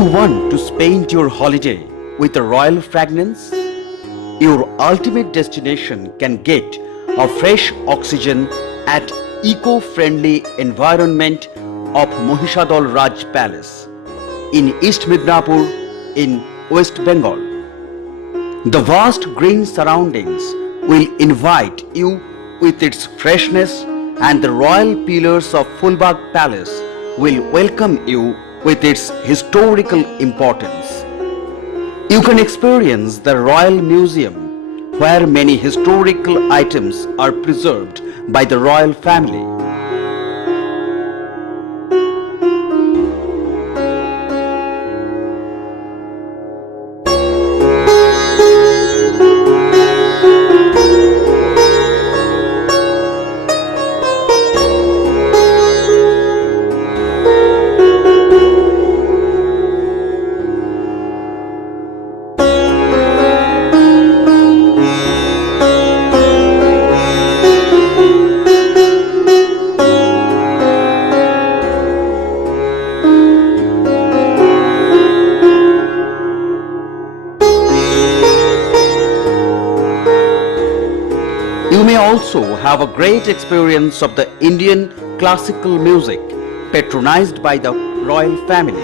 you want to spend your holiday with a royal fragrance? Your ultimate destination can get a fresh oxygen at eco-friendly environment of Mahishadol Raj Palace in East Midnapur in West Bengal. The vast green surroundings will invite you with its freshness, and the royal pillars of Fulbagh Palace will welcome you with its historical importance. You can experience the Royal Museum, where many historical items are preserved by the royal family. You may also have a great experience of the Indian classical music patronized by the royal family.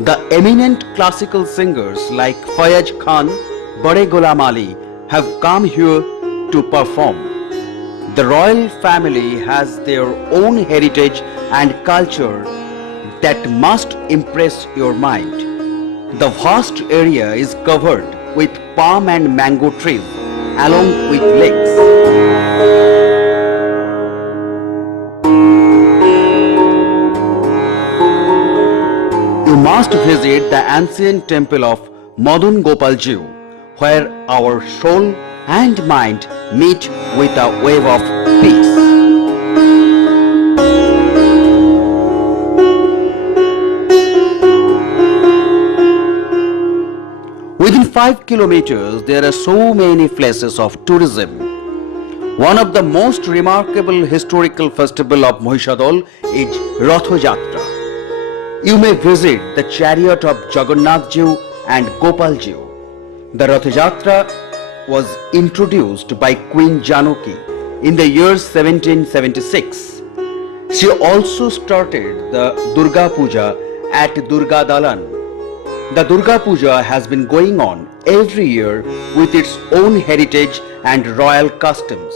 The eminent classical singers like Fayaz Khan, Bade Ghulam Ali have come here to perform. The royal family has their own heritage and culture that must impress your mind. The vast area is covered with palm and mango trees along with lakes. You must visit the ancient temple of Madan Gopal Ji, where our soul and mind meet with a wave of peace. Within 5 kilometers, there are so many places of tourism. One of the most remarkable historical festival of Mahishadol is Ratha Jatra. You may visit the chariot of Jagannath Ji and Gopal Ji. The Ratha Jatra was introduced by Queen Janaki in the year 1776. She also started the Durga Puja at Durga Dalan. The Durga Puja has been going on every year with its own heritage and royal customs.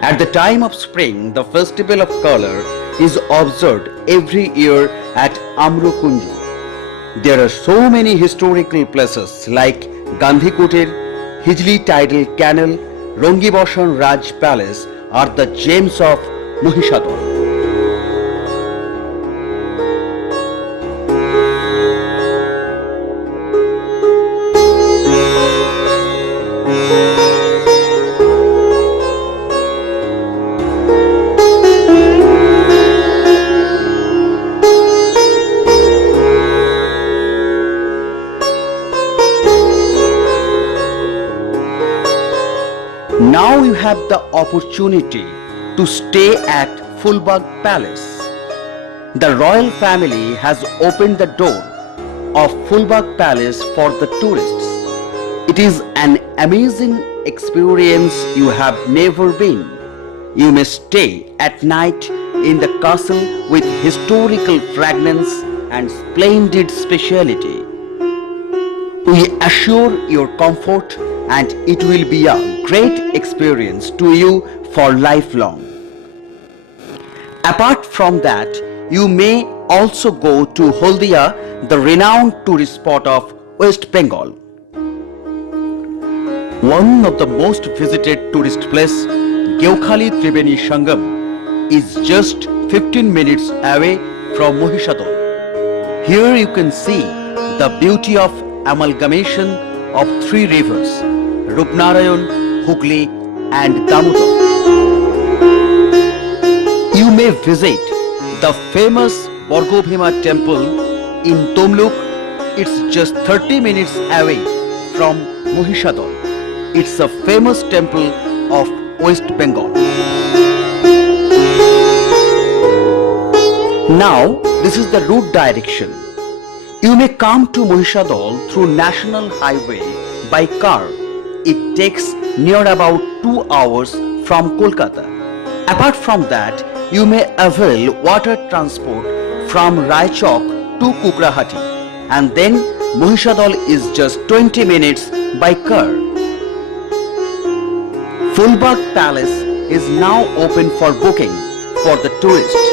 At the time of spring, the festival of color is observed every year at Amrokunju. There are so many historical places like Gandhi Kutir, Hijli Tidal Canal, Rongiboshan Raj Palace are the gems of Mahishadol. Now you have the opportunity to stay at Fulbagh Palace. The royal family has opened the door of Fulbagh Palace for the tourists. It is an amazing experience you have never been. You may stay at night in the castle with historical fragrance and splendid speciality. We assure your comfort, and it will be a great experience to you for lifelong. Apart from that, you may also go to Haldia, the renowned tourist spot of West Bengal. One of the most visited tourist places, Geukhali Tribeni Sangam, is just 15 minutes away from Mahishadol. Here you can see the beauty of amalgamation of 3 rivers, Rupnarayan, Hooghly and Damodar. You may visit the famous Borgobhima temple in Tomluk. It's just 30 minutes away from Mahishadol. It's a famous temple of West Bengal. Now This is the route direction. You may come to Mahishadol through National Highway by car. It takes near about 2 hours from Kolkata. Apart from that, you may avail water transport from Raichok to Kukrahati, and then Mahishadol is just 20 minutes by car. Fulbagh Palace is now open for booking for the tourist.